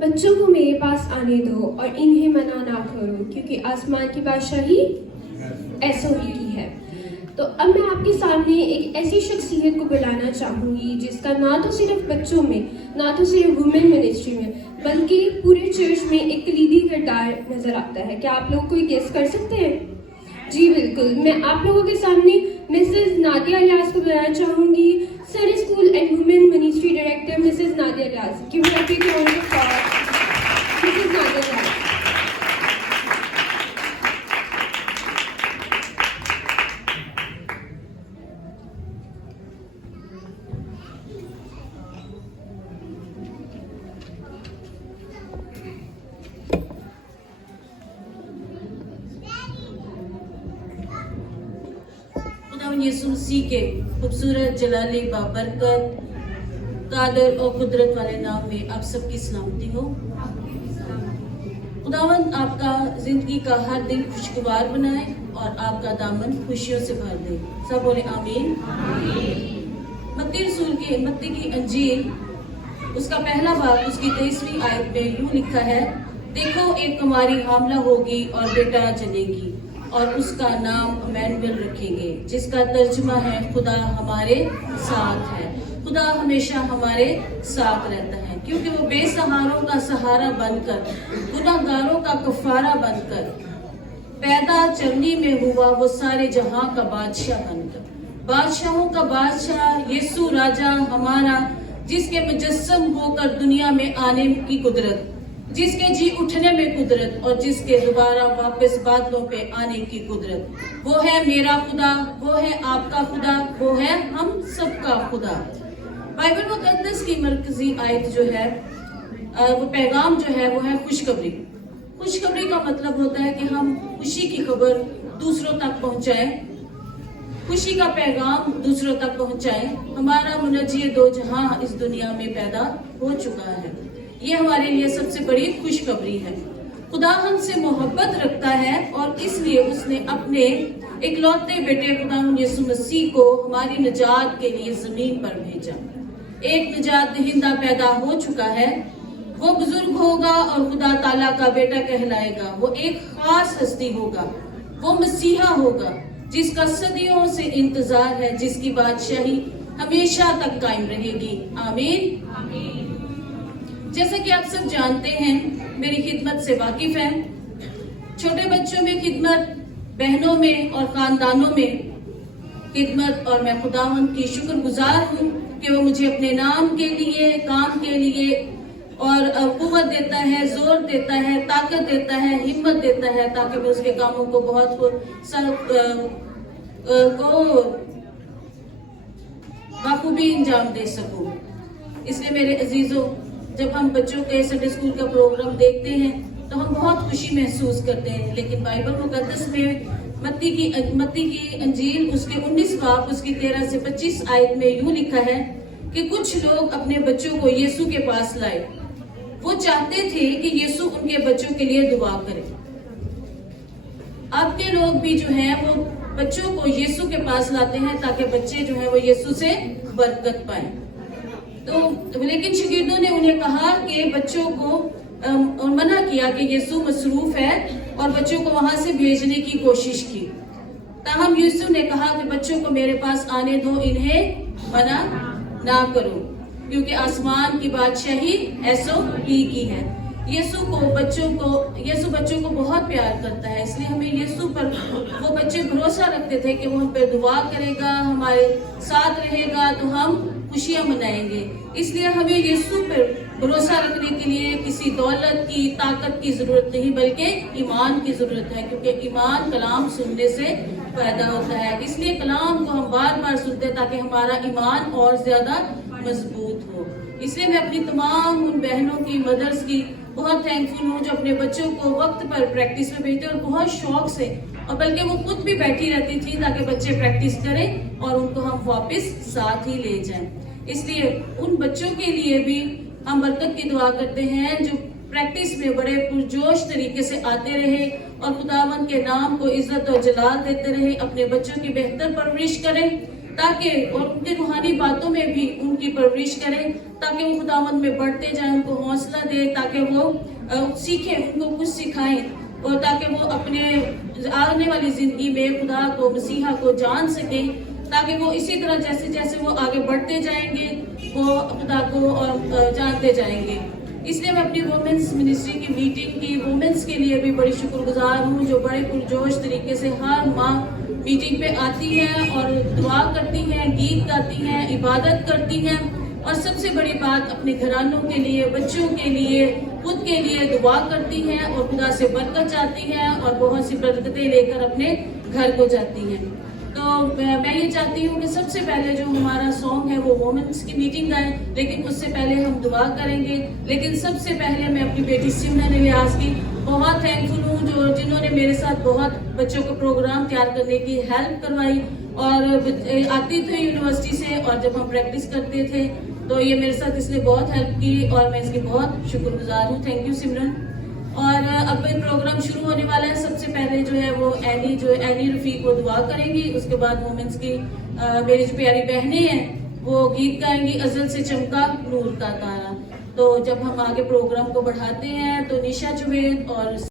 बच्चों को मेरे पास आने दो और इन्हें मना ना करो, क्योंकि आसमान की बादशाही ऐसो ही की है। तो अब मैं आपके सामने एक ऐसी शख्सियत को बुलाना चाहूँगी जिसका ना तो सिर्फ बच्चों में, ना तो सिर्फ वुमेन मिनिस्ट्री में, बल्कि पूरे चर्च में एक कलीदी किरदार नज़र आता है। क्या आप लोग कोई गेस कर सकते हैं? जी बिल्कुल, मैं आप लोगों के सामने मिसेस नादिया इलियास को बुलाना चाहूँगी, Sunday school and women ministry director Mrs Nadia Ilyas. Give it a big round of applause. Mrs Nadia Ilyas. Yeshu Masih के खूबसूरत जलाली बाबरकत कादर और कुदरत वाले नाम में आप सबकी सलामती हो। खुदावंद आपका जिंदगी का हर दिन खुशगवार बनाए और आपका दामन खुशियों से भर दे। सब बोले आमीन। मत्ती की अंजील उसका पहला बाब उसकी 23वीं आयत में यूं लिखा है, देखो एक कुमारी हामला होगी और बेटा जनेगी और उसका नाम इमैनुएल रखेंगे, जिसका तर्जुमा है खुदा हमारे साथ है। खुदा हमेशा हमारे साथ रहता है, क्योंकि वो बेसहारों का सहारा बनकर, गुनाहगारों का कफारा बनकर पैदा चरनी में हुआ, वो सारे जहां का बादशाह बनकर, बादशाहों का बादशाह यीशु राजा हमारा, जिसके मुजस्सम होकर दुनिया में आने की कुदरत, जिसके जी उठने में कुदरत और जिसके दोबारा वापस बादलों पे आने की कुदरत, वो है मेरा खुदा, वो है आपका खुदा, वो है हम सबका खुदा। बाइबल मुकद्दस की मरकजी आयत जो है, वो पैगाम जो है वो है खुशखबरी। खुशखबरी का मतलब होता है कि हम खुशी की खबर दूसरों तक पहुंचाएं, खुशी का पैगाम दूसरों तक पहुंचाएं। हमारा मुनज्जी दो जहां इस दुनिया में पैदा हो चुका है, ये हमारे लिए सबसे बड़ी खुशखबरी है। खुदा हमसे मोहब्बत रखता है और इसलिए उसने अपने इकलौते बेटे खुदा यीशु मसीह को हमारी निजात के लिए जमीन पर भेजा। एक निजात दहिंदा पैदा हो चुका है, वो बुजुर्ग होगा और खुदा ताला का बेटा कहलाएगा। वो एक खास हस्ती होगा, वो मसीहा होगा जिसका सदियों से इंतजार है, जिसकी बादशाही हमेशा तक कायम रहेगी। आमीन। जैसा कि आप सब जानते हैं, मेरी खिदमत से वाकिफ हैं, छोटे बच्चों में खिदमत, बहनों में और खानदानों में खिदमत, और मैं खुदावंद की शुक्रगुजार हूँ कि वो मुझे अपने नाम के लिए, काम के लिए और कुव्वत देता है, जोर देता है, ताकत देता है, हिम्मत देता है, ताकि मैं उसके कामों को बहुत बखूबी अंजाम दे सकूं। इसलिए मेरे अजीजों, जब हम बच्चों के संडे स्कूल का प्रोग्राम देखते हैं तो हम बहुत खुशी महसूस करते हैं, लेकिन बाइबल मुकद्दस में मत्ती की अंजील उसके 19 बाब उसकी 13 से 25 आयत में यूं लिखा है कि कुछ लोग अपने बच्चों को यीशु के पास लाए। वो चाहते थे कि यीशु उनके बच्चों के लिए दुआ करे। अब के लोग भी जो हैं वो बच्चों को यीशु के पास लाते हैं ताकि बच्चे जो हैं वो यीशु से बरकत पाएं। तो लेकिन शागिर्दों ने उन्हें कहा कि बच्चों को मना किया कि यीशु मसरूफ है और बच्चों को वहां से भेजने की कोशिश की। ताहम यीशु ने कहा कि बच्चों को मेरे पास आने दो, इन्हें मना ना करो, क्योंकि आसमान की बादशाही ऐसो ही की है। यीशु बच्चों को बहुत प्यार करता है, इसलिए हमें यीशु पर, वो बच्चे भरोसा रखते थे कि वो हम पे दुआ करेगा, हमारे साथ रहेगा, तो हम खुशियां मनाएंगे। इसलिए हमें यीशु पर भरोसा रखने के लिए किसी दौलत की, ताकत की जरूरत नहीं, बल्कि ईमान की जरूरत है, क्योंकि ईमान कलाम सुनने से पैदा होता है। इसलिए कलाम को हम बार बार सुनते हैं ताकि हमारा ईमान और ज्यादा मजबूत हो। इसलिए मैं अपनी तमाम उन बहनों की, मदर्स की बहुत थैंकफुल हूँ जो अपने बच्चों को वक्त पर प्रैक्टिस में भेजते और बहुत शौक से, और बल्कि वो खुद भी बैठी रहती थी ताकि बच्चे प्रैक्टिस करें और उनको हम वापस साथ ही ले जाएं। इसलिए उन बच्चों के लिए भी हम बरकत की दुआ करते हैं जो प्रैक्टिस में बड़े पुरजोश तरीके से आते रहे और खुदावंद के नाम को इज्जत और जलाल देते रहे, अपने बच्चों की बेहतर परवरिश करें ताकि और उनके रूहानी बातों में भी उनकी परवरिश करें, ताकि वो खुदावंद में बढ़ते जाएं, उनको हौसला दे, ताकि वो सीखें, उनको कुछ सिखाएं, और ताकि वो अपने आने वाली जिंदगी में खुदा को, मसीहा को जान सकें, ताकि वो इसी तरह जैसे जैसे वो आगे बढ़ते जाएंगे वो खुदा को और जानते जाएंगे। इसलिए मैं अपनी वुमेन्स मिनिस्ट्री की मीटिंग की वुमेन्स के लिए भी बड़ी शुक्रगुजार हूँ, जो बड़े पुरजोश तरीके से हर माह मीटिंग पे आती हैं और दुआ करती हैं, गीत गाती हैं, इबादत करती हैं, और सबसे बड़ी बात अपने घरानों के लिए, बच्चों के लिए, खुद के लिए दुआ करती हैं और खुदा से बरकत चाहती हैं और बहुत सी बरकतें लेकर अपने घर को जाती हैं। तो मैं ये चाहती हूँ कि सबसे पहले जो हमारा सॉन्ग है वो वुमेन्स की मीटिंग गाएं, लेकिन उससे पहले हम दुआ करेंगे। लेकिन सबसे पहले मैं अपनी बेटी सिमरन रियाज की बहुत थैंकफुल हूँ, जो जिन्होंने मेरे साथ बहुत बच्चों को प्रोग्राम तैयार करने की हेल्प करवाई, और आती थी यूनिवर्सिटी से, और जब हम प्रैक्टिस करते थे तो ये मेरे साथ इसने बहुत हेल्प की और मैं इसकी बहुत शुक्रगुजार हूँ। थैंक यू सिमरन। और अब प्रोग्राम शुरू होने वाला है। सबसे पहले जो है वो एनी रफीक वो दुआ करेंगी, उसके बाद वुमेन्स की मेरी जो प्यारी बहनें हैं वो गीत गाएंगी, अजल से चमका नूर का तारा। तो जब हम आगे प्रोग्राम को बढ़ाते हैं तो निशा जुवेद और